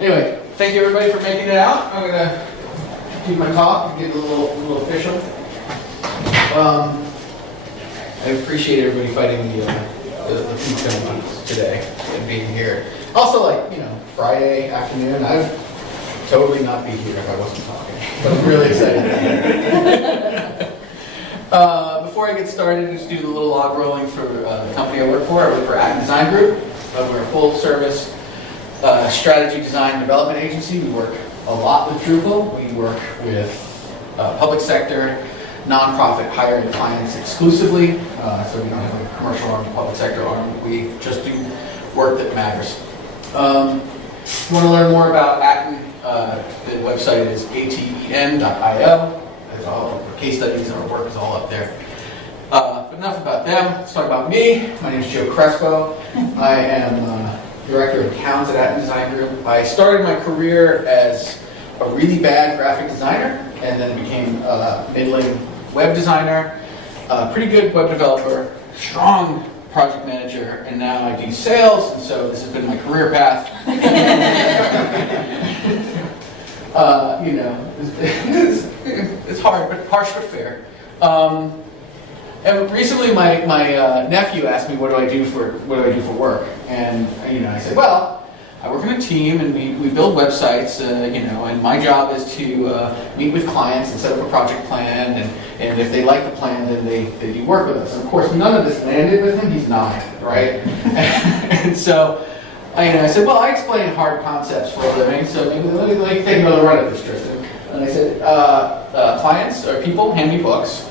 Anyway, thank you everybody for making it out. I'm gonna do my talk and get a little official. I appreciate everybody fighting the food penalties today and being here. Also, like, Friday afternoon, I'd totally not be here if I wasn't talking, but I'm really excited. Before I get started, just do a little log rolling for the company I work for. I work for Act Design Group. We're a full-service strategy, design, and development agency. We work a lot with Drupal. We work with public sector, nonprofit hiring clients exclusively. So we don't have a commercial arm, public sector arm. We just do work that matters. If you want to learn more about Atten, the website is aten.io. There's all our case studies and our work is all up there. But enough about them. Let's talk about me. My name is Joe Crespo. I am Director of Accounts at Atten Design Group. I started my career as a really bad graphic designer and then became a middling web designer, pretty good web developer, strong project manager, and now I do sales, and so this has been my career path. It's hard, but harsh but fair. And recently, my nephew asked me, what do I do for work? And I said, well, I work in a team, and we build websites, and my job is to meet with clients and set up a project plan, and if they like the plan, then they do work with us. And of course, none of this landed with him. He's 9, right? And so I said, well, I explain hard concepts for a living, so maybe let me take another run at this, Tristan. And I said, clients or people hand me books.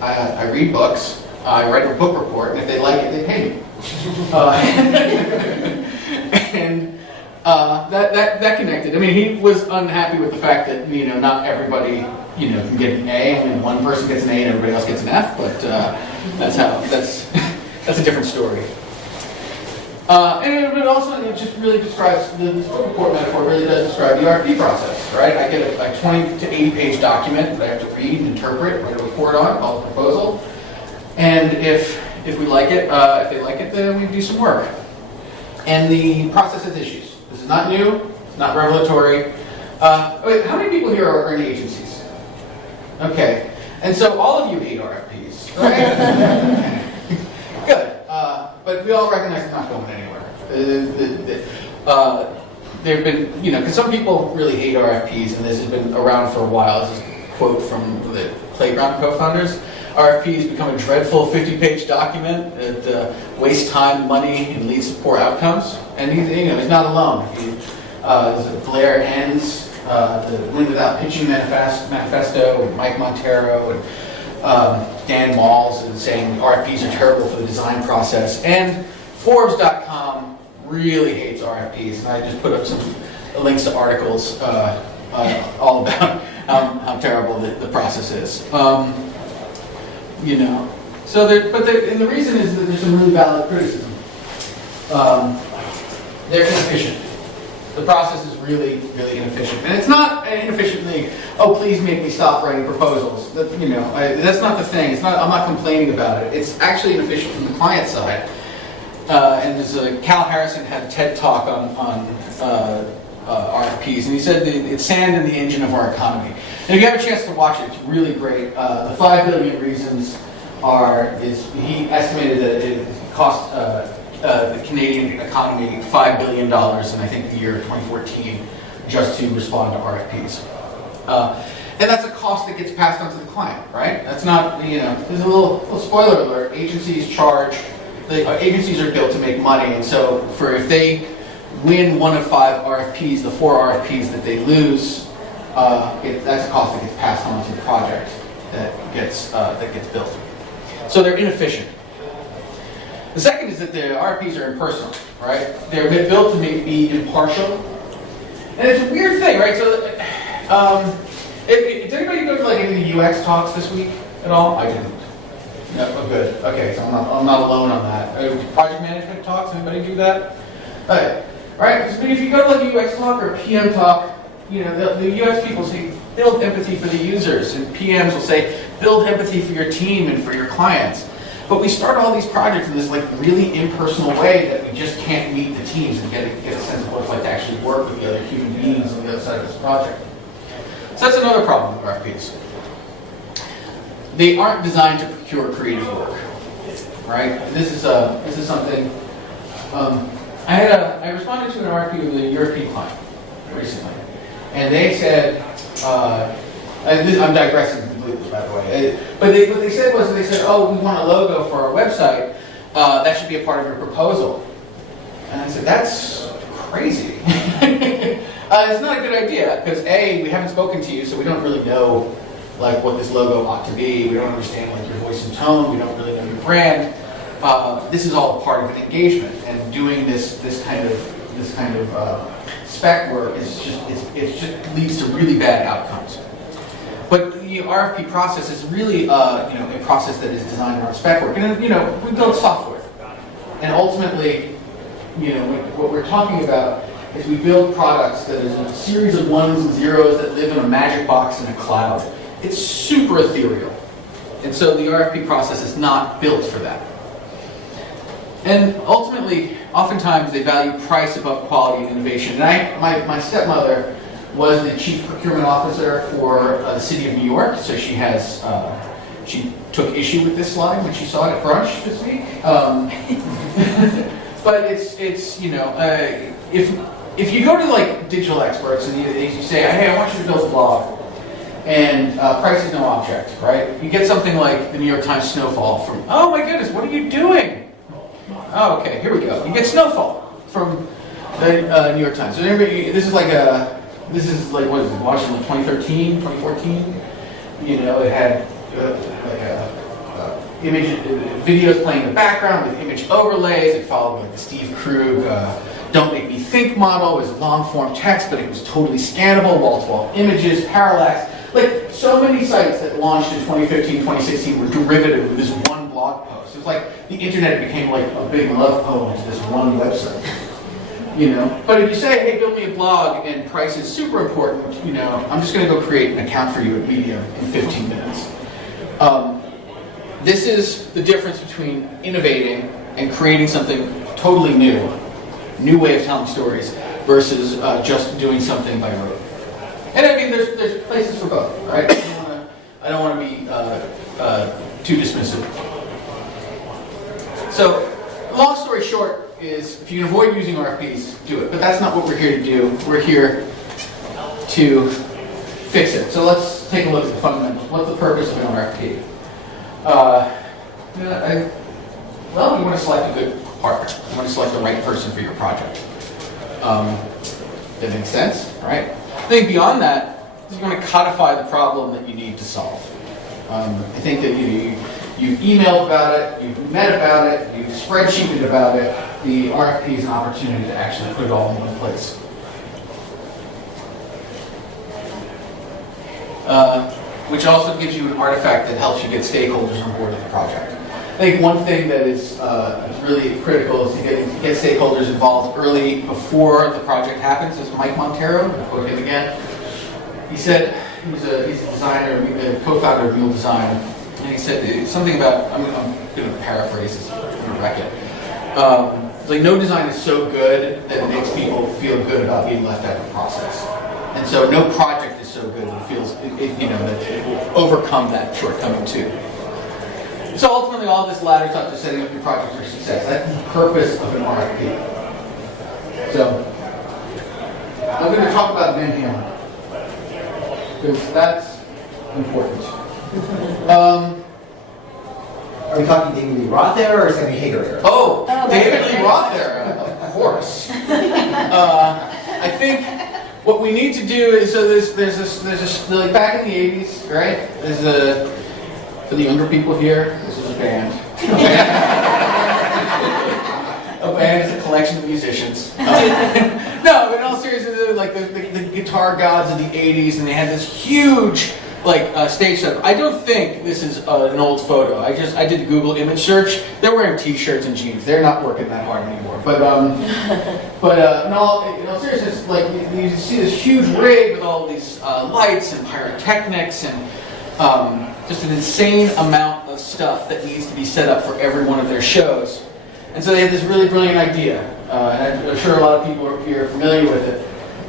I read books. I write a book report, and if they like it, they pay me. And that connected. I mean, he was unhappy with the fact that not everybody can get an A, and one person gets an A and everybody else gets an F. But that's a different story. And it also just really describes this book report metaphor. Really does describe the RFP process, right? I get a 20 to 80 page document that I have to read and interpret, write a report on, called a proposal. And if we like it, if they like it, then we do some work. And the process has issues. This is not new. It's not revelatory. Wait, how many people here are in agencies? Okay. And so all of you hate RFPs, right? Good. But we all recognize it's not going anywhere. There have been, because some people really hate RFPs, and this has been around for a while. This is a quote from the Playground co-founders. RFPs become a dreadful 50-page document that wastes time, money, and leads to poor outcomes. And he's not alone. There's Blair Enns, the Win Without Pitching manifesto, and Mike Montero, and Dan Malls, and saying RFPs are terrible for the design process. And Forbes.com really hates RFPs. And I just put up some links to articles all about how terrible the process is. And the reason is that there's some really valid criticism. They're inefficient. The process is really, really inefficient. And it's not inefficiently, oh, please make me stop writing proposals. That's not the thing. I'm not complaining about it. It's actually inefficient from the client side. And there's Cal Harrison had a TED talk on RFPs, and he said that it's sand in the engine of our economy. And if you have a chance to watch it, it's really great. The 5 billion reasons he estimated that it cost the Canadian economy $5 billion in, I think, the year 2014, just to respond to RFPs. And that's a cost that gets passed on to the client, right? That's not, there's a little spoiler alert. Agencies are built to make money, and so if they win 1 of 5 RFPs, the 4 RFPs that they lose, that's a cost that gets passed on to the project that gets built. So they're inefficient. The second is that the RFPs are impersonal, right? They're built to be impartial. And it's a weird thing, right? So, did anybody go to any of the UX talks this week at all? I didn't. No, oh, good. Okay, so I'm not alone on that. Project management talks, anybody do that? Okay. Right? Because if you go to a UX talk or a PM talk, the UX people say, build empathy for the users, and PMs will say, build empathy for your team and for your clients. But we start all these projects in this like really impersonal way that we just can't meet the teams and get a sense of what it's like to actually work with the other human beings on the other side of this project. So that's another problem with RFPs. They aren't designed to procure creative work, right? This is something. I responded to an RFP with a European client recently, and they said, I'm digressing completely, by the way. But what they said was, oh, we want a logo for our website. That should be a part of your proposal. And I said, that's crazy. It's not a good idea because A, we haven't spoken to you, so we don't really know like what this logo ought to be. We don't understand like your voice and tone. We don't really know your brand. This is all part of an engagement, and doing this kind of spec work is just leads to really bad outcomes. But the RFP process is really a process that is designed around spec work, and we build software, and ultimately, what we're talking about is we build products that is a series of ones and zeros that live in a magic box in a cloud. It's super ethereal, and so the RFP process is not built for that. And ultimately, oftentimes they value price above quality and innovation. And my stepmother was the chief procurement officer for the city of New York, so she took issue with this slide when she saw it at brunch this week. But if you go to like digital experts and you say, hey, I want you to build a blog, and price is no object, right? You get something like the New York Times Snowfall from, oh my goodness, what are you doing? Oh, okay, here we go. You get Snowfall from the New York Times. So this is like what is it? Watching like 2013, 2014. It had videos playing in the background with image overlays. It followed like the Steve Krug "Don't Make Me Think" model. It was long form text, but it was totally scannable, wall-to-wall images, parallax. Like so many sites that launched in 2015, 2016 were derivative of this one blog post. It was like the internet became like a big love poem to this one website. But if you say, hey, build me a blog and price is super important, I'm just going to go create an account for you at Medium in 15 minutes. This is the difference between innovating and creating something totally new way of telling stories, versus just doing something by rote. And I mean, there's places for both, right? I don't want to be too dismissive. So, long story short is, if you can avoid using RFPs, do it. But that's not what we're here to do. We're here to fix it. So let's take a look at the fundamentals. What's the purpose of an RFP? You want to select a good partner. You want to select the right person for your project. That makes sense, right? I think beyond that, you want to codify the problem that you need to solve. I think that you've emailed about it, you've met about it, you've spreadsheeted about it. The RFP is an opportunity to actually put it all in one place. Which also gives you an artifact that helps you get stakeholders on board with the project. I think one thing that is really critical is to get stakeholders involved early before the project happens. This is Mike Montero, I'll quote him again. He said, he's a designer, a co-founder of Mule Design, and he said something about, I'm going to paraphrase this, I'm going to wreck it. Like no design is so good that it makes people feel good about being left out of the process. And so no project is so good that it feels, that it will overcome that shortcoming too. So ultimately all this ladders up to setting up your project for success. That's the purpose of an RFP. So I'm going to talk about Van Hammer, because that's important. Are we talking David Lee Roth there, or Sammy Hagar there? Oh, David Lee Roth there, of course. I think what we need to do is, so there's this like back in the 80s, right? For the younger people here, this is a band. A band is a collection of musicians. No, but in all seriousness, like the guitar gods of the 80s, and they had this huge stage setup. I don't think this is an old photo. I did a Google image search. They're wearing t-shirts and jeans. They're not working that hard anymore. But in all seriousness, like you see this huge rig with all these lights and pyrotechnics, and just an insane amount of stuff that needs to be set up for every one of their shows. And so they had this really brilliant idea, and I'm sure a lot of people here are familiar with it,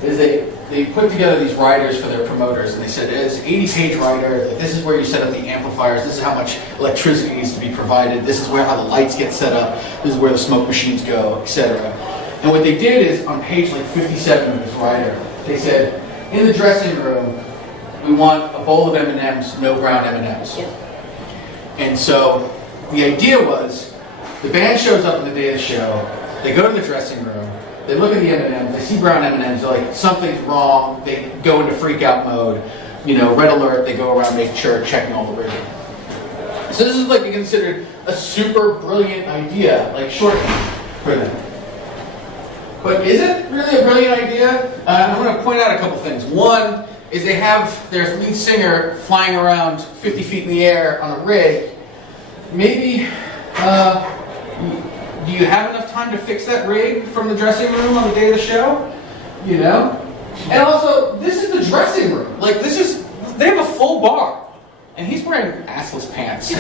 is they put together these riders for their promoters, and they said, it's an 80-page rider, this is where you set up the amplifiers, this is how much electricity needs to be provided, this is how the lights get set up, this is where the smoke machines go, etc. And what they did is, on page like 57 of this rider, they said, in the dressing room, we want a bowl of M&Ms, no ground M&Ms. Yep. And so the idea was, the band shows up on the day of the show, they go to the dressing room, they look at the M&Ms, they see brown M&Ms, they're like, something's wrong, they go into freak out mode, red alert, they go around making sure, checking all the rigging. So this is like considered a super brilliant idea, like shorthand for them. But is it really a brilliant idea? I'm going to point out a couple things. One is they have their lead singer flying around 50 feet in the air on a rig. Maybe, do you have enough time to fix that rig from the dressing room on the day of the show? And also, this is the dressing room. Like, they have a full bar. And he's wearing assless pants. This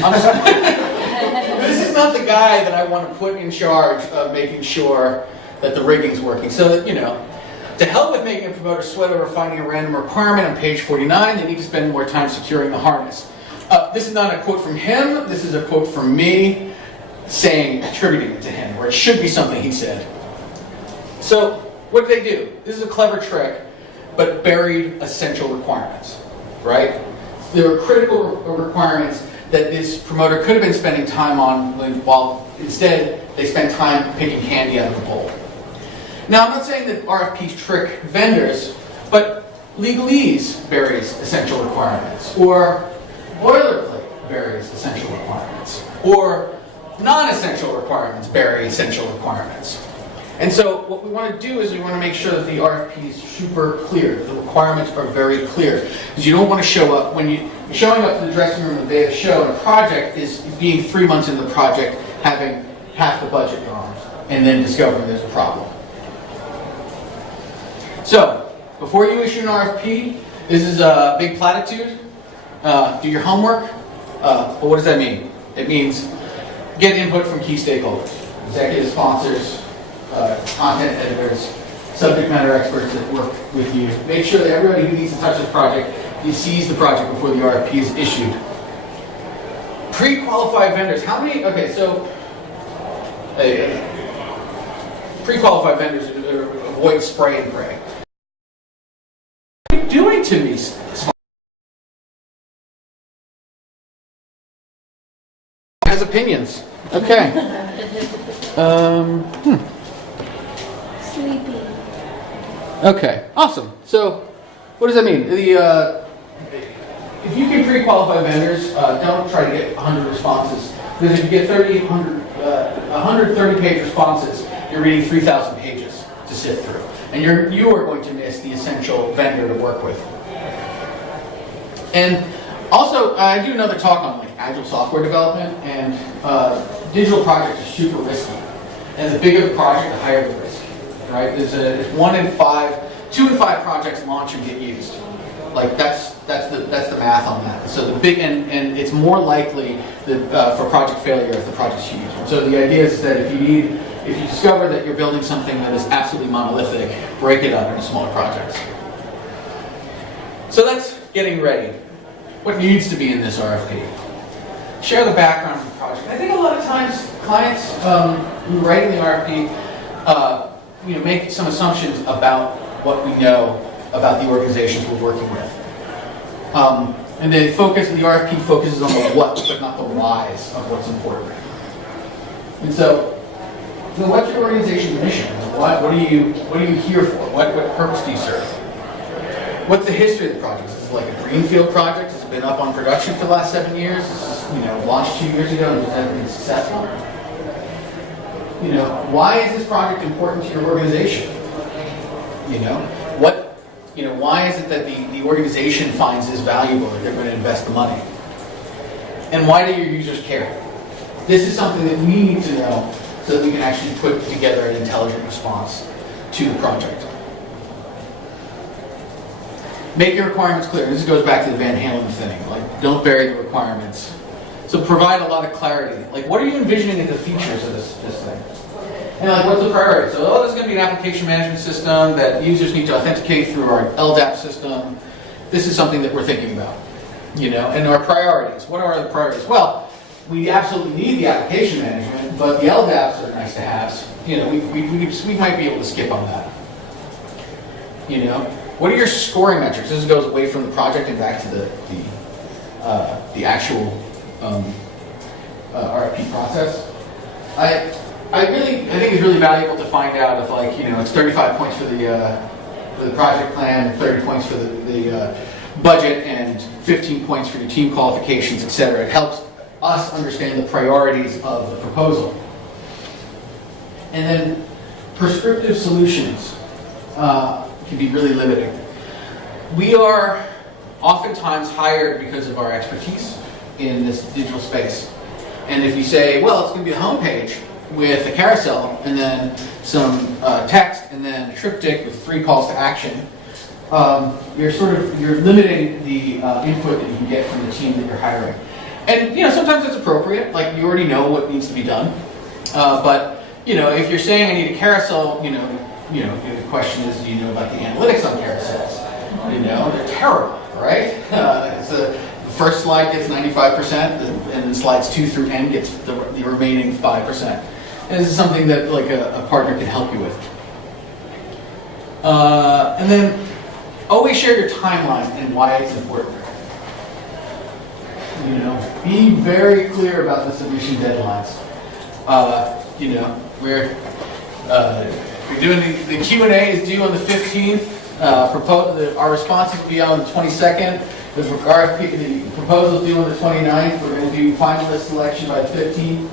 is not the guy that I want to put in charge of making sure that the rigging's working. So that, to help with making a promoter sweat over finding a random requirement on page 49, they need to spend more time securing the harness. This is not a quote from him, this is a quote from me attributing it to him, where it should be something he said. So, what did they do? This is a clever trick, but buried essential requirements, right? There were critical requirements that this promoter could have been spending time on, while instead they spent time picking candy out of the bowl. Now, I'm not saying that RFPs trick vendors, but legalese buries essential requirements, or boilerplate buries essential requirements, or non-essential requirements bury essential requirements. And so what we want to do is we want to make sure that the RFP is super clear, that the requirements are very clear. Because you don't want to show up, when you're showing up to the dressing room the day of the show, and a project is being 3 months into the project, having half the budget gone, and then discovering there's a problem. So, before you issue an RFP, this is a big platitude. Do your homework. But what does that mean? It means get input from key stakeholders, executive sponsors, content editors, subject matter experts that work with you. Make sure that everybody who needs to touch this project sees the project before the RFP is issued. Pre-qualified vendors. How many? Okay, so pre-qualified vendors avoid spray and pray. What are you doing to me? Has opinions. Okay. Sleepy. Okay, awesome. So, what does that mean? If you can pre-qualify vendors, don't try to get 100 responses. Because if you get 130-page responses, you're reading 3,000 pages to sift through. And you are going to miss the essential vendor to work with. And also, I do another talk on agile software development, and digital projects are super risky. And the bigger the project, the higher the risk. Right? There's 2 in 5 projects launch and get used. Like that's the math on that. So the big and it's more likely that, for project failure if the project's huge. So the idea is that if you discover that you're building something that is absolutely monolithic, break it up into smaller projects. So that's getting ready. What needs to be in this RFP? Share the background of the project. I think a lot of times clients who write in the RFP make some assumptions about what we know about the organizations we're working with. And the RFP focuses on the what, but not the whys of what's important. And so, what's your organization's mission? What are you here for? What purpose do you serve? What's the history of the project? Is this like a greenfield project? Has it been up on production for the last 7 years? Is this, launched 2 years ago and hasn't been successful? Why is this project important to your organization? Why is it that the organization finds this valuable that they're going to invest the money? And why do your users care? This is something that we need to know so that we can actually put together an intelligent response to the project. Make your requirements clear. This goes back to the Van Halen thing. Like, don't bury the requirements. So provide a lot of clarity. Like, what are you envisioning as the features of this thing? And like, what's the priority? So, oh, this is going to be an application management system that users need to authenticate through our LDAP system. This is something that we're thinking about, you know, and our priorities. What are the priorities? Well, we absolutely need the application management, but the LDAPs are nice to have. You know, we might be able to skip on that. You know, what are your scoring metrics? This goes away from the project and back to the actual RFP process. I think it's really valuable to find out if, like, you know, it's 35 points for the project plan, 30 points for the budget, and 15 points for your team qualifications, etc. It helps us understand the priorities of the proposal. And then prescriptive solutions can be really limiting. We are oftentimes hired because of our expertise in this digital space. And if you say, well, it's going to be a homepage with a carousel and then some text and then a triptych with 3 calls to action, you're limiting the input that you can get from the team that you're hiring. And you know, sometimes it's appropriate, like you already know what needs to be done. But you know, if you're saying I need a carousel, you know, the question is, do you know about the analytics on carousels? You know, they're terrible, right? The first slide gets 95%, and then slides 2 through N gets the remaining 5%. And this is something that like a partner can help you with. And then always share your timeline and why it's important. You know, be very clear about the submission deadlines. You know, we're doing the Q&A is due on the 15th. Our responses will be on the 22nd. The RFP, the proposal is due on the 29th. We're going to do finalist selection by the 15th.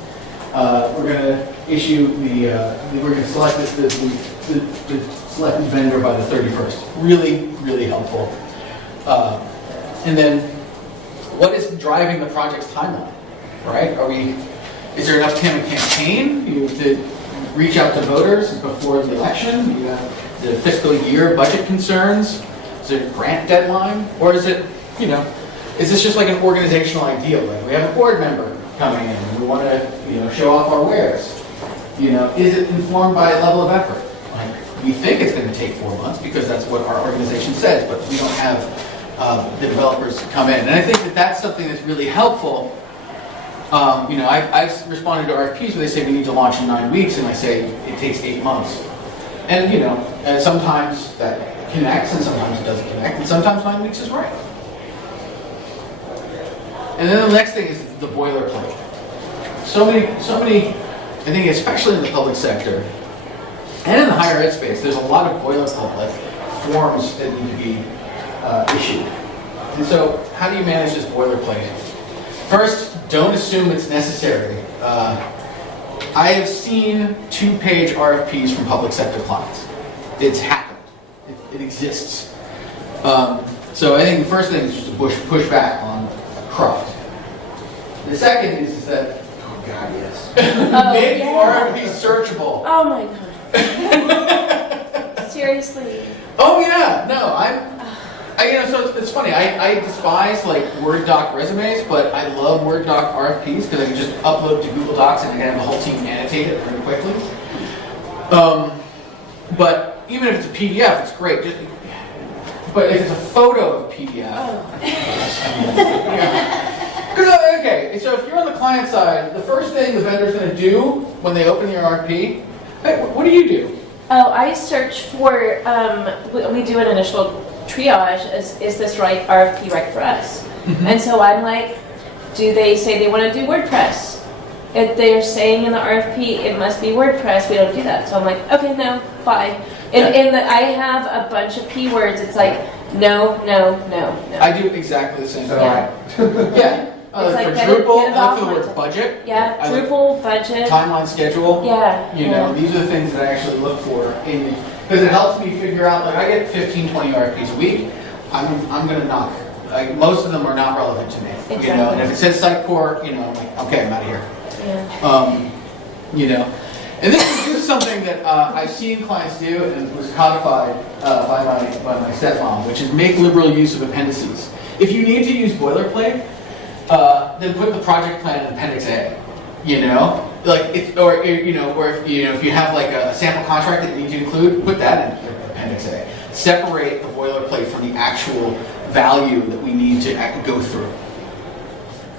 We're going to issue we're going to select the selected vendor by the 31st. Really, really helpful. And then, what is driving the project's timeline? Right? Is there enough time to campaign? You have to reach out to voters before the election. You have the fiscal year budget concerns. Is there a grant deadline, or is it, you know, is this just like an organizational ideal? Like we have a board member coming in, and we want to, you know, show off our wares. You know, is it informed by a level of effort? Like we think it's going to take 4 months because that's what our organization says, but we don't have the developers come in. And I think that that's something that's really helpful. You know, I've responded to RFPs where they say we need to launch in 9 weeks, and I say it takes 8 months. And you know, sometimes that connects, and sometimes it doesn't connect, and sometimes 9 weeks is right. And then the next thing is the boilerplate. So many, I think especially in the public sector, and in the higher ed space, there's a lot of boilerplate, like forms that need to be issued. And so, how do you manage this boilerplate? First, don't assume it's necessary. I have seen 2-page RFPs from public sector clients. It's happened. It exists. So I think the first thing is just to push back on craft. The second is that, oh God, yes. Make RFPs searchable. Oh my God. Seriously. Oh yeah, no, you know, so it's funny. I despise like Word doc resumes, but I love Word doc RFPs because I can just upload to Google Docs and I can have the whole team annotate it very quickly. But even if it's a PDF, it's great. But if it's a photo of a PDF, okay. So if you're on the client side, the first thing the vendor's going to do when they open your RFP, hey, what do you do? Oh, I search for. We do an initial triage. Is this right RFP right for us? Mm-hmm. And so I'm like, do they say they want to do WordPress? If they're saying in the RFP it must be WordPress, we don't do that. So I'm like, okay, no, fine. And I have a bunch of keywords. It's like no. I do exactly the same thing. Yeah. For like Drupal, I look for the word budget. Yeah, Drupal, budget. Timeline schedule. Yeah. You know, these are the things that I actually look for because it helps me figure out, like I get 15, 20 RFPs a week. I'm going to knock. Like most of them are not relevant to me. Exactly. You know, and if it says Sitecore, you know, I'm like, okay, I'm out of here. Yeah. You know, And this is something that I've seen clients do and was codified by my stepmom, which is make liberal use of appendices. If you need to use boilerplate, then put the project plan in Appendix A. You know, like or if you have like a sample contract that you need to include, put that in Appendix A. Separate the boilerplate from the actual value that we need to go through.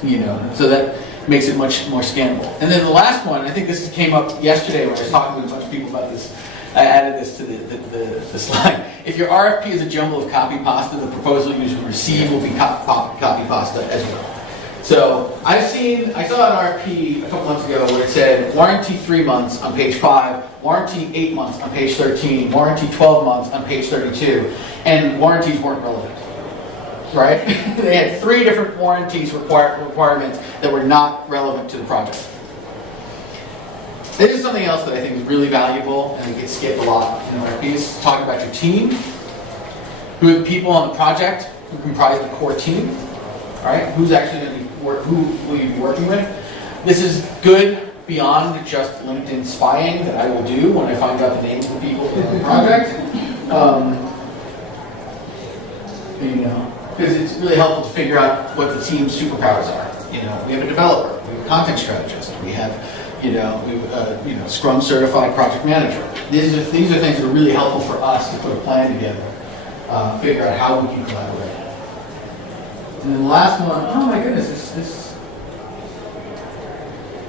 You know, so that makes it much more scannable. And then the last one, I think this came up yesterday when I was talking with a bunch of people about this. I added this to the slide. If your RFP is a jumble of copy pasta, the proposal you receive will be copy pasta as well. So I saw an RFP a couple months ago where it said warranty 3 months on page 5, warranty 8 months on page 13, warranty 12 months on page 32, and warranties weren't relevant. Right? They had 3 different warranties requirements that were not relevant to the project. This is something else that I think is really valuable and it gets skipped a lot in RFPs. Talk about your team. Who are the people on the project who comprise the core team? All right? Who's actually going to be who will you be working with? This is good beyond just LinkedIn spying that I will do when I find out the names of the people in the project. You know, because it's really helpful to figure out what the team's superpowers are. You know, we have a developer, we have a content strategist, we have, Scrum certified project manager. These are things that are really helpful for us to put a plan together, figure out how we can collaborate. And then the last one, oh my goodness, this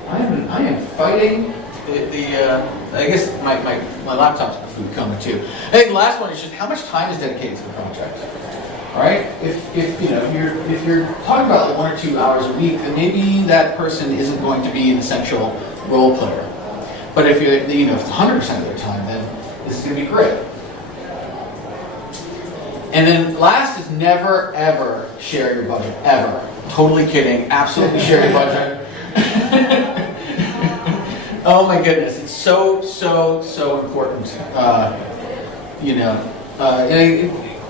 I am fighting I guess my laptop's a food coma too. I think the last one is just how much time is dedicated to the project. All right? If you're talking about like 1 or 2 hours a week, then maybe that person isn't going to be an essential role player. But if if it's 100% of their time, then this is going to be great. And then last is never ever share your budget ever. Totally kidding. Absolutely share your budget. Oh my goodness, it's so important.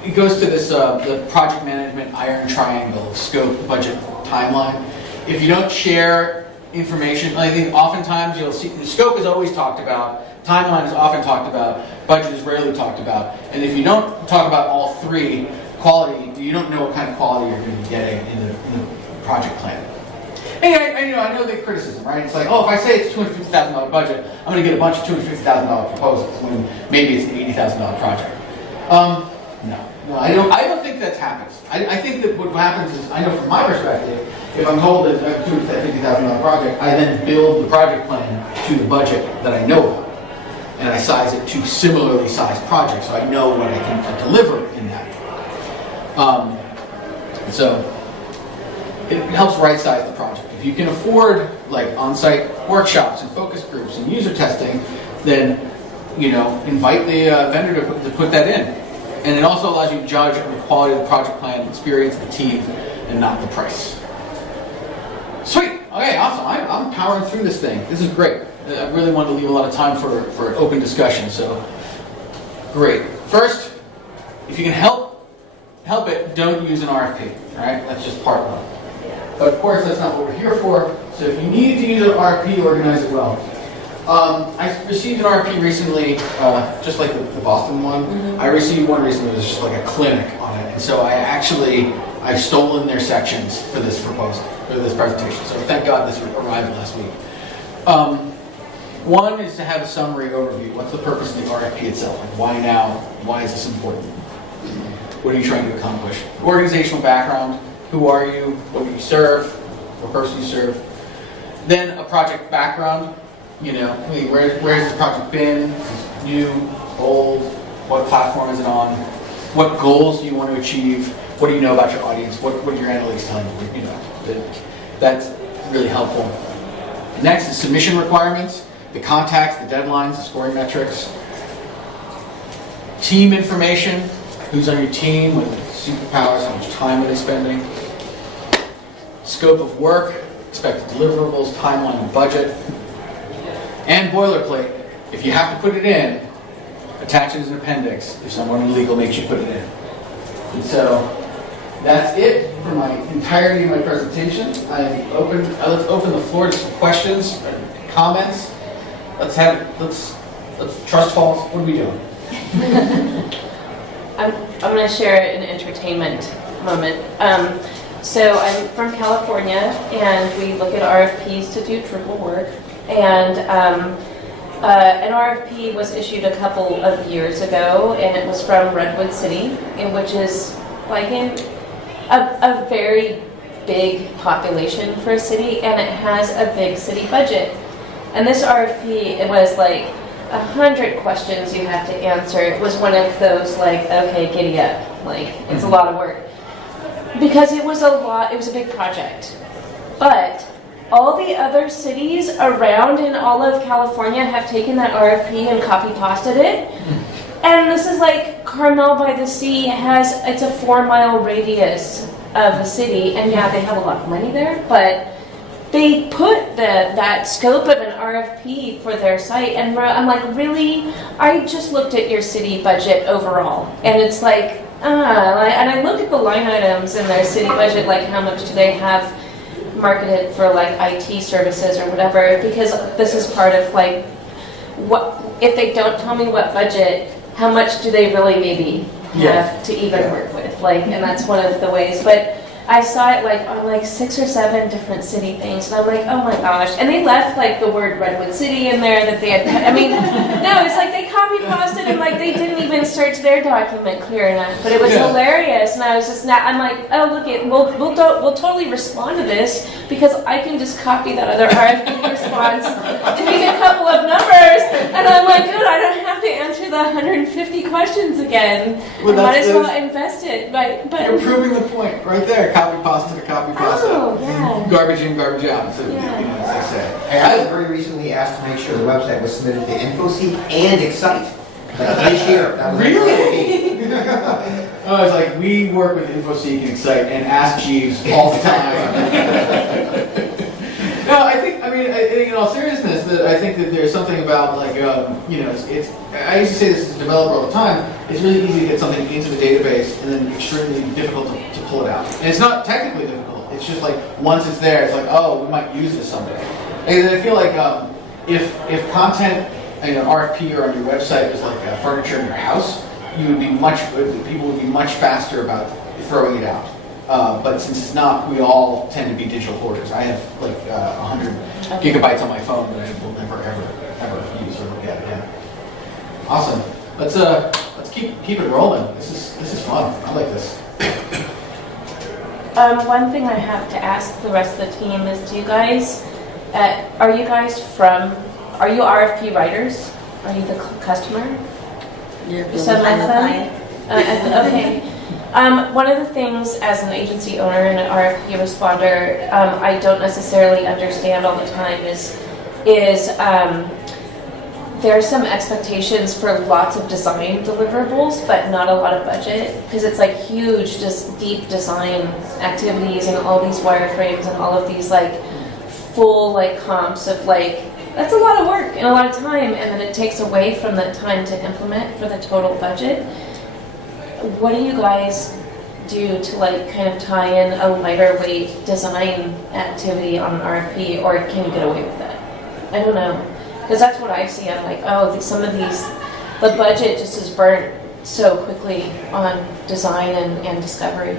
It goes to this the project management iron triangle of scope, budget, timeline. If you don't share information, I think oftentimes you'll see the scope is always talked about, timeline is often talked about, budget is rarely talked about, and if you don't talk about all 3, quality, you don't know what kind of quality you're going to be getting in the project plan. And I know the criticism, right? It's like, oh, if I say it's $250,000 budget, I'm going to get a bunch of $250,000 proposals when maybe it's an $80,000 project. No, I don't think that happens. I think that what happens is, I know from my perspective, if I'm told that I have a $250,000 project, I then build the project plan to the budget that I know about. And I size it to similarly sized projects, so I know what I can deliver in that. So it helps right-size the project. If you can afford like on-site workshops and focus groups and user testing, then invite the vendor to put that in. And it also allows you to judge on the quality of the project plan, experience of the team, and not the price. Sweet. Okay, awesome. I'm powering through this thing. This is great. I really wanted to leave a lot of time for an open discussion, so great. First, if you can help it, don't use an RFP, all right? That's just part one. But of course, that's not what we're here for, so if you need to use an RFP, organize it well. I received an RFP recently, just like the Boston one. Mm-hmm. I received one recently that was just like a clinic on it, and so I've stolen their sections for this proposal, for this presentation, so thank God this arrived last week. One is to have a summary overview. What's the purpose of the RFP itself? Like why now? Why is this important? What are you trying to accomplish? Organizational background. Who are you? What do you serve? What purpose do you serve? Then a project background. Where has this project been? Is this new, old? What platform is it on? What goals do you want to achieve? What do you know about your audience? What are your analytics telling you? That's really helpful. Next is submission requirements. The contacts, the deadlines, the scoring metrics. Team information. Who's on your team? What are the superpowers? How much time are they spending? Scope of work. Expected deliverables, timeline, and budget. And boilerplate. If you have to put it in, attach it as an appendix if someone in legal makes you put it in. And so that's it for my entirety of my presentation. Let's open the floor to some questions, comments. let's trust falls. What are we doing? I'm going to share an entertainment moment. So I'm from California, and we look at RFPs to do triple work. And an RFP was issued a couple of years ago, and it was from Redwood City, which is like a very big population for a city, and it has a big city budget. And this RFP, it was like 100 questions you have to answer. It was one of those like, okay, giddy up, like it's a lot of work. Because it was a big project. But all the other cities around in all of California have taken that RFP and copy-pasted it. And this is like Carmel by the Sea it's a 4-mile radius of the city, and yeah, they have a lot of money there, but they put that scope of an RFP for their site, and I'm like, really? I just looked at your city budget overall, and it's like, and I look at the line items in their city budget, like how much do they have marketed for like IT services or whatever, because this is part of like, what if they don't tell me what budget, how much do they really maybe have to even work with, like, and that's one of the ways. But I saw it like on like 6 or 7 different city things, and I'm like, oh my gosh. And they left like the word Redwood City in there that they had, I mean, no, it's like they copy pasted and like they didn't even search their document clear enough. But it was hilarious, and I was just I'm like, oh look it, we'll totally respond to this, because I can just copy that other RFP response, tweak a couple of numbers, and I'm like, dude, I don't have to answer the 150 questions again. Well, I might as well invest it. But you're proving the point right there. Copy pasta to copy pasta. Oh, yeah. Garbage in, garbage out. So, as they say. I was very recently asked to make sure the website was submitted to InfoSeek and Excite. Like this year. That was Really? Oh, it's like we work with InfoSeek and Excite and Ask Jeeves all the time. No, I think in all seriousness, that I think that there's something about like, it's I used to say this as a developer all the time, it's really easy to get something into the database and then extremely difficult to pull it out. And it's not technically difficult, it's just like, once it's there, it's like, oh, we might use this someday. And I feel like if content in an RFP or on your website was like furniture in your house, people would be much faster about throwing it out. But since it's not, we all tend to be digital hoarders. I have like 100 gigabytes on my phone that I will never ever use or look at again. Awesome. Let's keep it rolling. This is fun. I like this. One thing I have to ask the rest of the team is, are you RFP writers? Are you the customer? Some of them? Okay. One of the things as an agency owner and an RFP responder, I don't necessarily understand all the time is there are some expectations for lots of design deliverables, but not a lot of budget, because it's like huge, just deep design activities and all these wireframes and all of these like full like comps of like, that's a lot of work and a lot of time, and then it takes away from that time to implement for the total budget. What do you guys do to like kind of tie in a lighter weight design activity on an RFP, or can you get away with that? I don't know, because that's what I see. I'm like, oh, some of these, the budget just is burnt so quickly on design and discovery.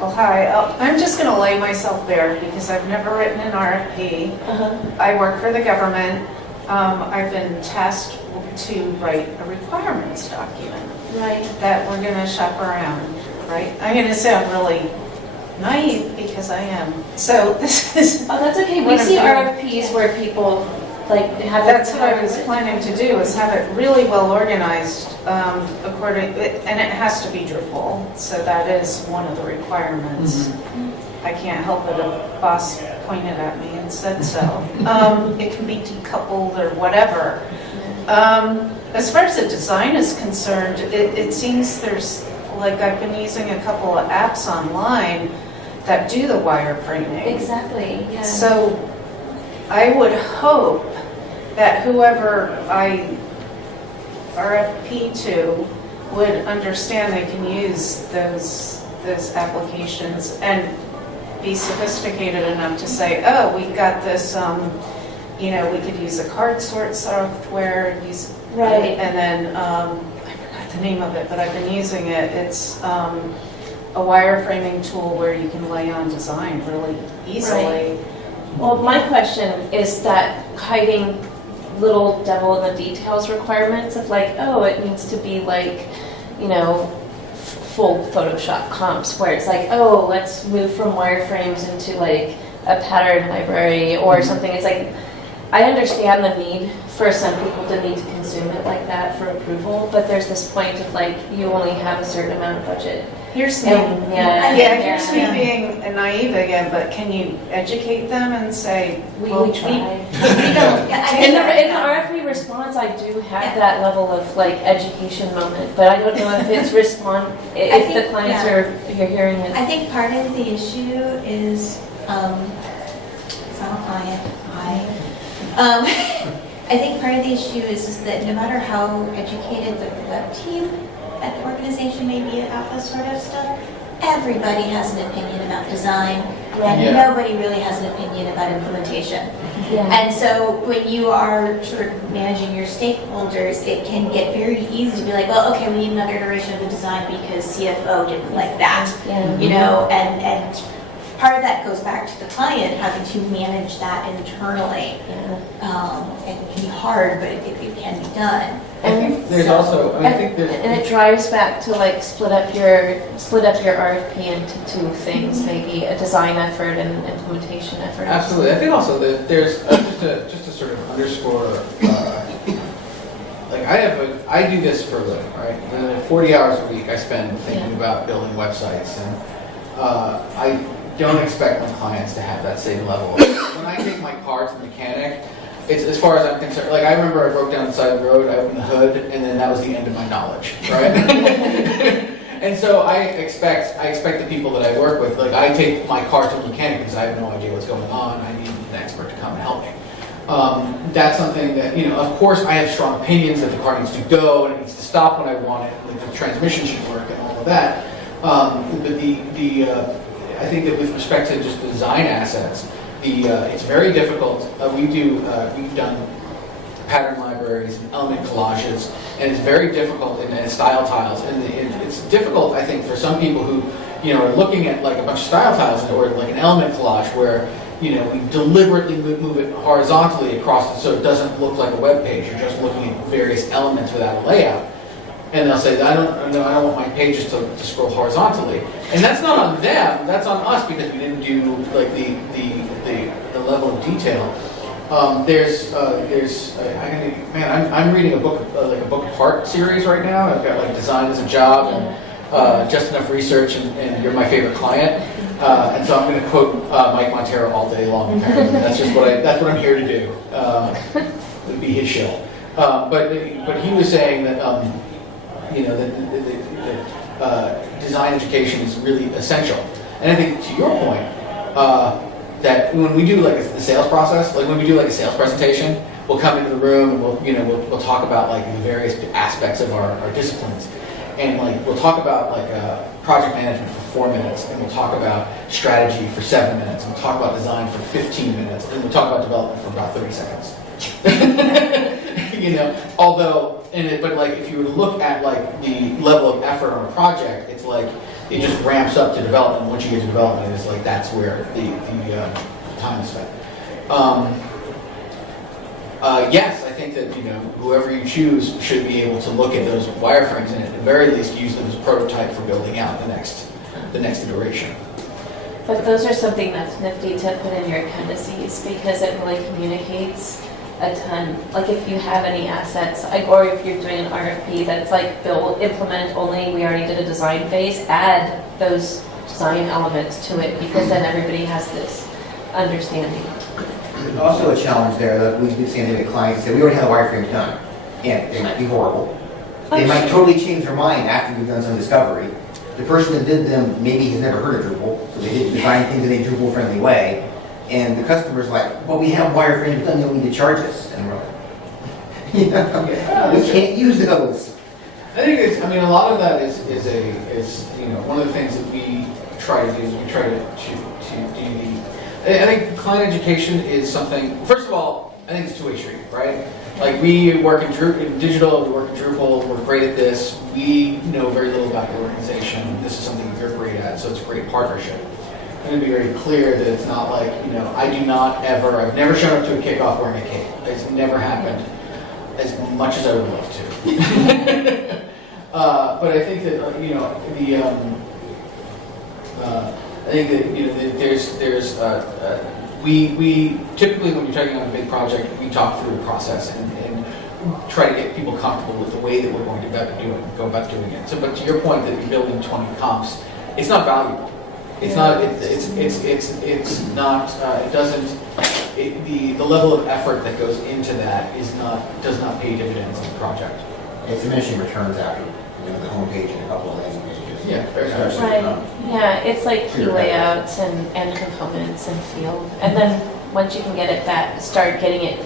Well, hi. I'm just going to lay myself bare because I've never written an RFP. I work for the government. I've been tasked to write a requirements document. Right. That we're going to shop around, right? I'm going to sound really naive because I am. So this is... Oh, that's okay. We see RFPs where people like have... That's what I was planning to do, is have it really well organized and it has to be Drupal. So that is one of the requirements. I can't help it. A boss pointed at me and said so. It can be decoupled or whatever. As far as the design is concerned, it seems there's, like, I've been using a couple of apps online that do the wireframing. Exactly, yeah. So I would hope that whoever I RFP to would understand they can use those applications and be sophisticated enough to say, oh, we got this we could use a card sort software, Right. and then, I forgot the name of it, but I've been using it. It's a wireframing tool where you can lay on design really easily. Well, my question is that hiding little devil in the details requirements of like, oh, it needs to be like, full Photoshop comps where it's like, oh, let's move from wireframes into like a pattern library or something. It's like, I understand the need for some people to need to consume it like that for approval, but there's this point of like, you only have a certain amount of budget. Here's me. And, Here's me being naive again, but can you educate them and say, We well, try. we don't Yeah, I In the think- RFP response, I do have that level of like education moment, but I don't know if it's if think, the clients you're hearing it. I think part of the issue is, it's not a client, I think part of the issue is that no matter how educated the web team at the organization may be about this sort of stuff, everybody has an opinion about design, and Yeah. nobody really has an opinion about implementation. Yeah. And so when you are sort of managing your stakeholders, it can get very easy to be like, well, okay, we need another iteration of the design because CFO didn't like that, Yeah. and part of that goes back to the client having to manage that internally. It can be hard, but it can be done. I think there's also, I think there's. And it drives back to like split up your RFP into two things, maybe a design effort and an implementation effort. Absolutely. I think also that there's, just to sort of underscore, like I do this for a living, right? 40 hours a week I spend thinking about building websites, and I don't expect my clients to have that same level. When I take my car to the mechanic, it's, as far as I'm concerned, like I remember I broke down the side of the road, I opened the hood, and then that was the end of my knowledge, right? And so I expect the people that I work with, like I take my car to a mechanic because I have no idea what's going on, I need an expert to come and help me. That's something that, of course I have strong opinions that the car needs to go and it needs to stop when I want it, like the transmission should work and all of that. But I think that with respect to just design assets, it's very difficult. We've done pattern libraries and element collages, and it's very difficult in style tiles. And it's difficult, I think, for some people who, are looking at like a bunch of style tiles or like an element collage where, we deliberately move it horizontally across so it doesn't look like a web page. You're just looking at various elements without a layout. And they'll say, I don't want my pages to scroll horizontally. And that's not on them, that's on us because we didn't do like the level of detail. I'm reading a book, like a book of heart series right now. I've got like design as a job and just enough research and you're my favorite client. And so I'm going to quote Mike Montero all day long. Apparently. That's what I'm here to do. It would be his show. But he was saying that design education is really essential. And I think to your point, that when we do like the sales process, like when we do like a sales presentation, we'll come into the room and we'll talk about like the various aspects of our disciplines. And like we'll talk about like project management for 4 minutes, and we'll talk about strategy for 7 minutes, and we'll talk about design for 15 minutes, and we'll talk about development for about 30 seconds. But like if you were to look at like the level of effort on a project, it's like it just ramps up to development. Once you get to development, it's like that's where the time is spent. Yes, I think that whoever you choose should be able to look at those wireframes and at the very least use them as a prototype for building out the next iteration. But those are something that's nifty to put in your appendices because it really communicates a ton. Like if you have any assets, or if you're doing an RFP that's like build, implement only, we already did a design phase, add those design elements to it because then everybody has this understanding. There's also a challenge there that we do see in the clients say we already have the wireframes done, and they might be horrible. They might totally change their mind after we've done some discovery. The person that did them maybe has never heard of Drupal, so they didn't design things in a Drupal-friendly way. And the customer's like, well, we have wireframes done, you don't need to charge us. And we're like, we can't use those. I think a lot of that is one of the things that we try to do is we try to do the. I think client education is something. First of all, I think it's a two-way street, right? Like we work in digital, we work in Drupal, we're great at this. We know very little about your organization. This is something you're great at, so it's a great partnership. I'm going to be very clear that it's not like, I do not ever, I've never shown up to a kickoff wearing a cape. It's never happened, as much as I would love to. But I think that, I think that, we typically, when you're talking on a big project, we talk through the process and try to get people comfortable with the way that we're going to go about doing it. So, but to your point that you're building 20 comps, it's not valuable. It's not. It's not. It doesn't. The level of effort that goes into that does not pay dividends on the project. It's diminishing returns after the homepage and a couple of landing pages. Yeah, very much. Right, yeah, it's like key layouts and components and field. And then once you can get it back, start getting it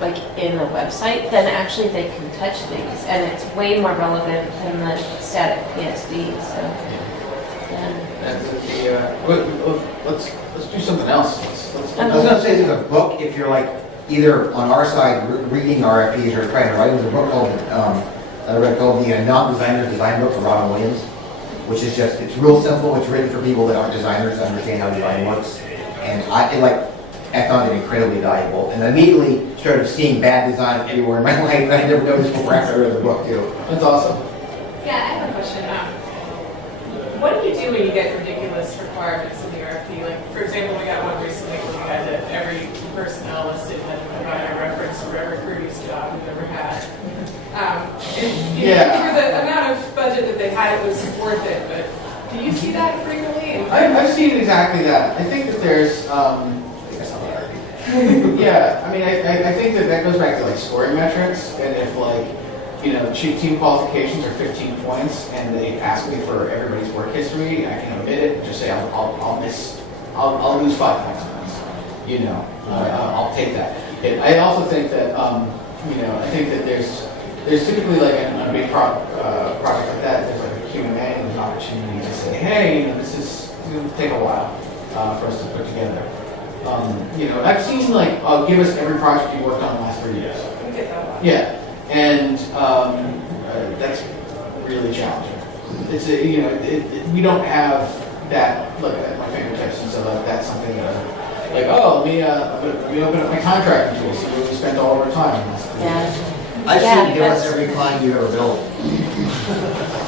like in the website, then actually they can touch things. And it's way more relevant than the static PSD, so. Yeah. Let's do something else. I was going to say there's a book if you're like either on our side reading RFPs or trying to write. There's a book called I read called the Non-Designer's Design Book from Robin Williams, which is it's real simple. It's written for people that aren't designers to understand how design works, and I found it incredibly valuable. And immediately started seeing bad design everywhere in my life that I never noticed before after I read the book too. That's awesome. Yeah, I have a question. What do you do when you get ridiculous requirements in the RFP? Like, for example, we got one recently where we had that every personnel listed had to provide a reference for every previous job we've ever had. For the amount of budget that they had, it was worth it, but do you see that frequently? I've seen exactly that. I think that there's, yeah, I mean, I think that goes back to like scoring metrics, and if team qualifications are 15 points, and they ask me for everybody's work history, I can omit it and just say I'll lose 5 points on this. I'll take that. And I also think that I think that there's typically like a big project like that. There's like a Q&A and there's an opportunity to say, hey, this is going to take a while for us to put together. I've seen give us every project you worked on the last 3 years. We get that a lot. Yeah. And that's really challenging. It's we don't have that. Look at my fingertips, and so that's something that let me open up my contracting tools. So we spent all of our time on this. Yeah. I've seen give us every client you've ever built.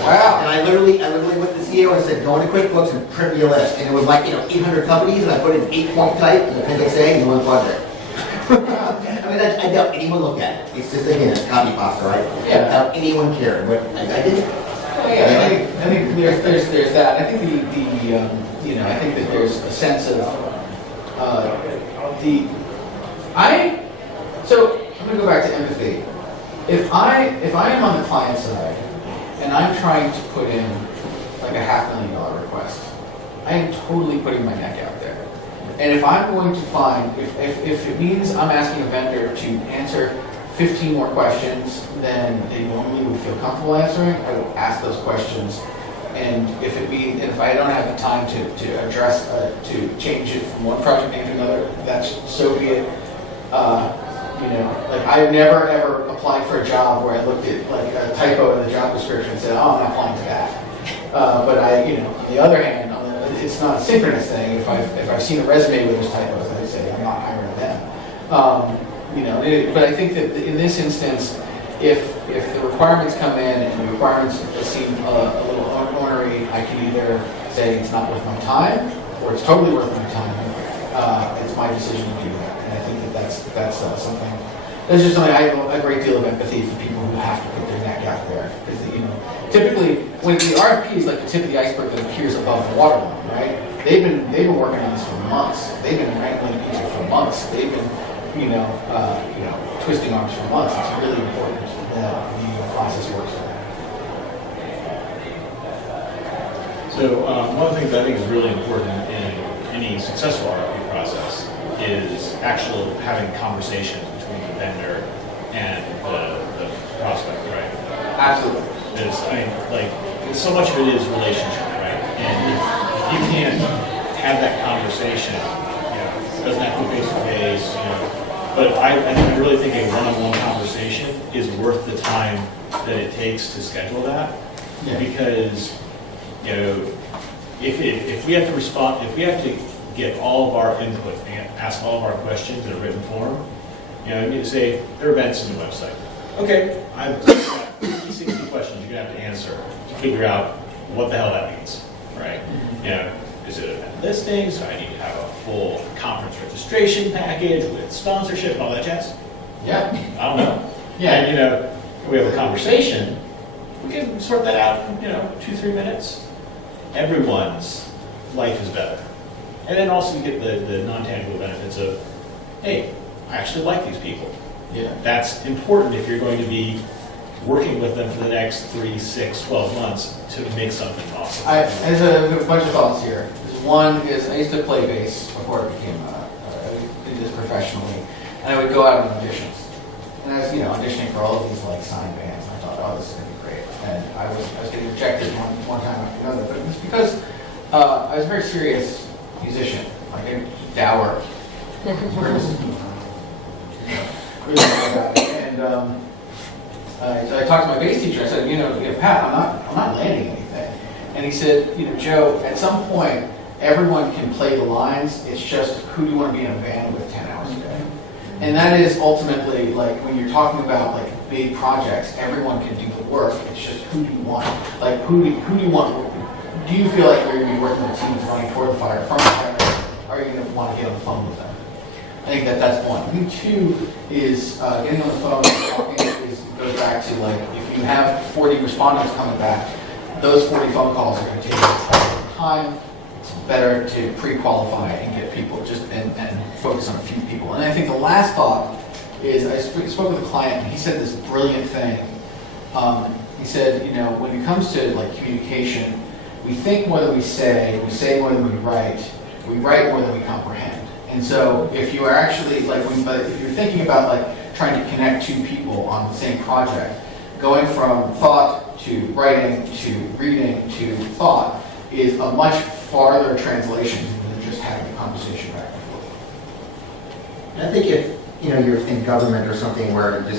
Wow. And I literally went to the CEO and said, go into QuickBooks and print me a list. And it was 800 companies, and I put in 8-point type and appendix A in one project. I mean, I doubt anyone looked at it. It's just, again, it's copy pasta, right? Yeah. I doubt anyone cared, but I did. Yeah, I think there's that. I think I think that there's a sense of So I'm gonna go back to empathy. If I am on the client side and I'm trying to put in like a $500,000 request, I am totally putting my neck out there. And if I'm going to find, if it means I'm asking a vendor to answer 15 more questions than they normally would feel comfortable answering, I will ask those questions. And if I don't have the time to address, to change it from one project name to another, that's so be it. I've never ever applied for a job where I looked at like a typo in the job description and said, oh, I'm not applying to that. But on the other hand, it's not a synchronous thing. If I've seen a resume with those typos, I say I'm not hiring them. But I think that in this instance, if the requirements come in and the requirements seem a little ornery, I can either say it's not worth my time or it's totally worth my time. It's my decision to do that, and I think that's something. That's just something I have a great deal of empathy for people who have to put their neck out there, because typically when the RFP is like the tip of the iceberg that appears above the waterline, right? They've been working on this for months. They've been wrangling people for months. They've been twisting arms for months. It's really important that the process works for that. So one of the things I think is really important in any successful RFP process is actually having conversations between the vendor and the prospect, right? Absolutely. So much of it is relationship, right? And if you can't have that conversation, it doesn't have to be face to face, But I really think a one-on-one conversation is worth the time that it takes to schedule that. Yeah. Because, you know, if we have to respond, if we have to get all of our input and ask all of our questions in a written form, you know, you need to say, there are events in the website. Okay, I've got 50, 60 questions you're gonna have to answer to figure out what the hell that means, right? You know, is it event listings? Do I need to have a full conference registration package with sponsorship and all that jazz? Yeah. I don't know. Yeah. And, you know, we have a conversation, we can sort that out in, 2-3 minutes. Everyone's life is better. And then also you get the non-tangible benefits of, hey, I actually like these people. Yeah. That's important if you're going to be working with them for the next 3, 6, 12 months to make something awesome. There's a bunch of thoughts here. One is I used to play bass before it became, I did this professionally, and I would go out on auditions. And I was, auditioning for all of these like signed bands. And I thought, oh, this is gonna be great. And I was getting rejected one time after another, but it was because I was a very serious musician, like a dour. And so I talked to my bass teacher. I said, Pat, I'm not landing anything. And he said, Joe, at some point, everyone can play the lines. It's just who do you want to be in a band with 10 hours a day? And that is ultimately like when you're talking about like big projects, everyone can do the work. It's just who do you want? Like who do you want? Do you feel like you're going to be working with teams running toward the fire, from the fire? Or are you going to want to get on the phone with them? I think that's one. I think two is getting on the phone and talking goes back to like if you have 40 respondents coming back, those 40 phone calls are going to take time. It's better to pre-qualify and get people and focus on a few people. And I think the last thought is I spoke with a client and he said this brilliant thing. He said, when it comes to like communication, we think more than we say more than we write more than we comprehend. And so if you are actually if you're thinking about like trying to connect two people on the same project, going from thought to writing to reading to thought is a much farther translation than just having a conversation back and forth. And I think if you're in government or something where you're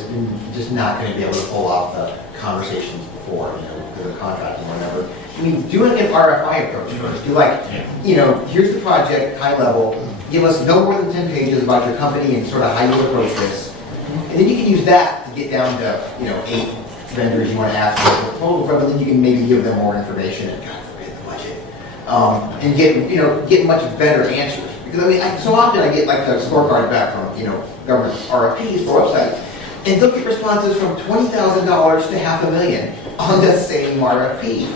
just not going to be able to pull off the conversations before, because of contracting or whatever. I mean, do like an RFI approach first. Do like, here's the project, high level. Give us no more than 10 pages about your company and sort of how you approach this. And then you can use that to get down to, 8 vendors you want to ask for a proposal from, and then you can maybe give them more information and God forbid the budget. And get much better answers. Because I mean, so often I get like the scorecard back from, government RFPs for websites, and they'll get responses from $20,000 to $500,000 on the same RFP.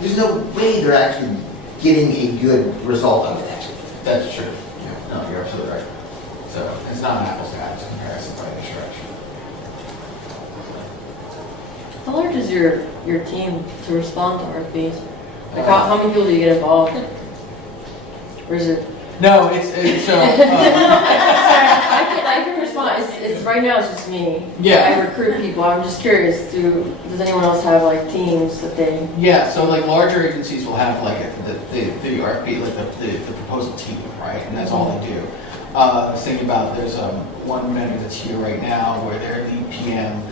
There's no way they're actually getting a good result out of that. That's true. No, you're absolutely right. So it's not an apples to apples comparison by any stretch. How large is your team to respond to RFPs? Like how many people do you get involved? Or is it? No, it's I can respond. It's right now. It's just me. Yeah. I recruit people. I'm just curious. Does anyone else have like teams that they? Yeah. So like larger agencies will have like the RFP, like the proposal team, right? And that's all they do. I was thinking about there's one vendor that's here right now where their lead PM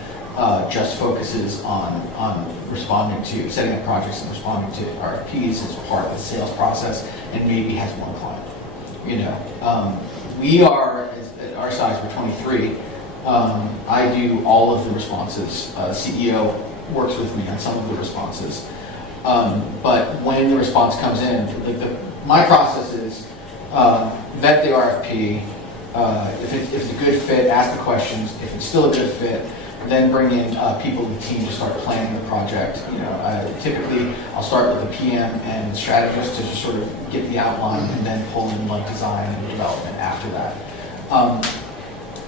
just focuses on responding to setting up projects and responding to RFPs as part of the sales process, and maybe has one client. We are at our size. We're 23. I do all of the responses. CEO works with me on some of the responses. But when the response comes in, my process is vet the RFP. If it's a good fit, ask the questions. If it's still a good fit, then bring in people in the team to start planning the project. Typically I'll start with the PM and strategist to just sort of get the outline and then pull in like design and development after that.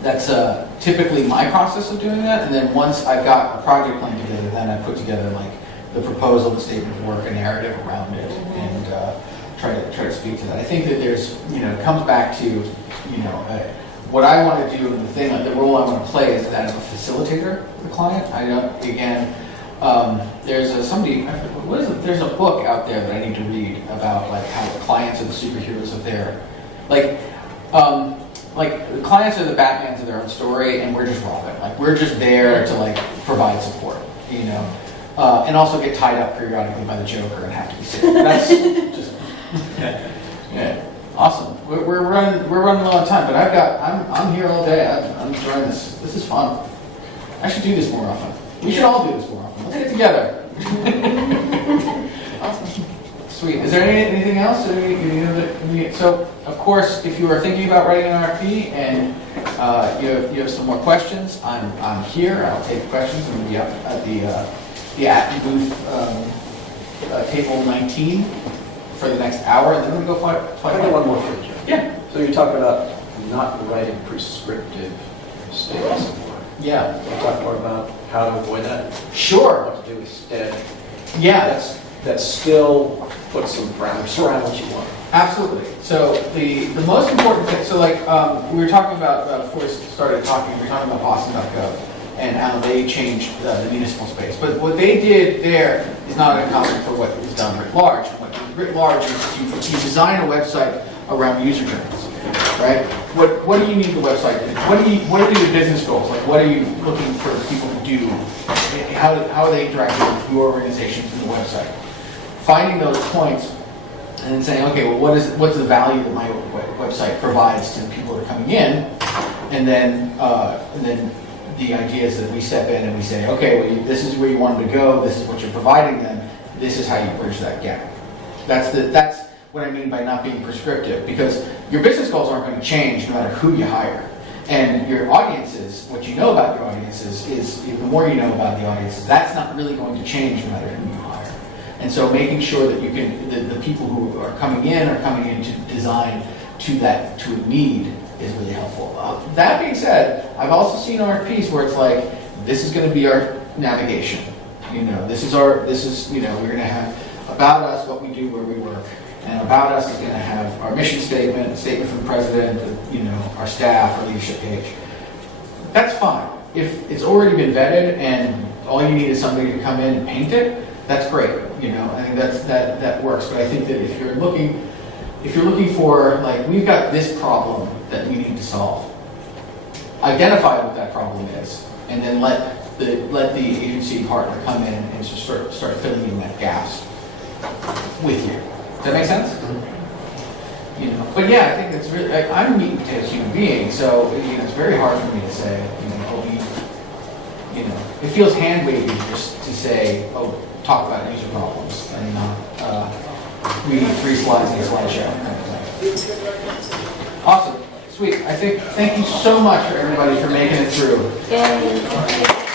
That's typically my process of doing that. And then once I've got a project plan together, then I put together like the proposal, the statement of work, a narrative around it, and try to speak to that. I think that there's, it comes back to, what I want to do, the role I want to play is that of a facilitator for the client. There's there's a book out there that I need to read about like how the clients are the superheroes of their, like, the clients are the Batmans of their own story, and we're just Robin. Like, we're just there to like provide support, you know, and also get tied up periodically by the Joker and have to be saved. That's just yeah, awesome. We're running low on time, but I'm here all day. I'm enjoying this. This is fun. I should do this more often. We should all do this more often. Let's get together. Awesome. Sweet. Is there anything else? So, of course, if you are thinking about writing an RFP and you have some more questions, I'm here. I'll take questions. I'm going to be up at the at booth table 19 for the next hour, and then I'm going to go fight. I got one more for you. Yeah. So you're talking about not writing prescriptive statements anymore. Yeah. Can you talk more about how to avoid that? Sure. What to do instead? Yeah. That still puts some parameters around what you want. Absolutely. So the most important thing, so like we were talking about, before we started talking, we were talking about Boston.gov and how they changed the municipal space. But what they did there is not uncommon for what was done writ large. What writ large is you design a website around user journeys, right? What do you need the website to do? What are your business goals? Like, what are you looking for people to do? How are they interacting with your organization through the website? Finding those points and then saying, okay, well, what's the value that my website provides to the people that are coming in? And then the idea is that we step in and we say, okay, well, this is where you want them to go. This is what you're providing them. This is how you bridge that gap. That's what I mean by not being prescriptive, because your business goals aren't going to change no matter who you hire. And your audiences, what you know about your audiences is the more you know about the audiences, that's not really going to change no matter who you hire. And so making sure that you can, the people who are coming in to design to a need is really helpful. That being said, I've also seen RFPs where it's like, this is going to be our navigation. You know, we're going to have about us, what we do, where we work. And about us is going to have our mission statement, a statement from the president, you know, our staff, our leadership page. That's fine. If it's already been vetted and all you need is somebody to come in and paint it, that's great. You know, I think that works. But I think that if you're looking for, like, we've got this problem that we need to solve, identify what that problem is, and then let the agency partner come in and just start filling in that gaps with you. Does that make sense? Mm-hmm. You know, but yeah, I think it's really. I'm a meat and potatoes human being, so you know, it's very hard for me to say. It feels hand wavy just to say, oh, talk about user problems and not reading 3 slides in a slideshow. Awesome, sweet. Thank you so much for everybody for making it through. Yay.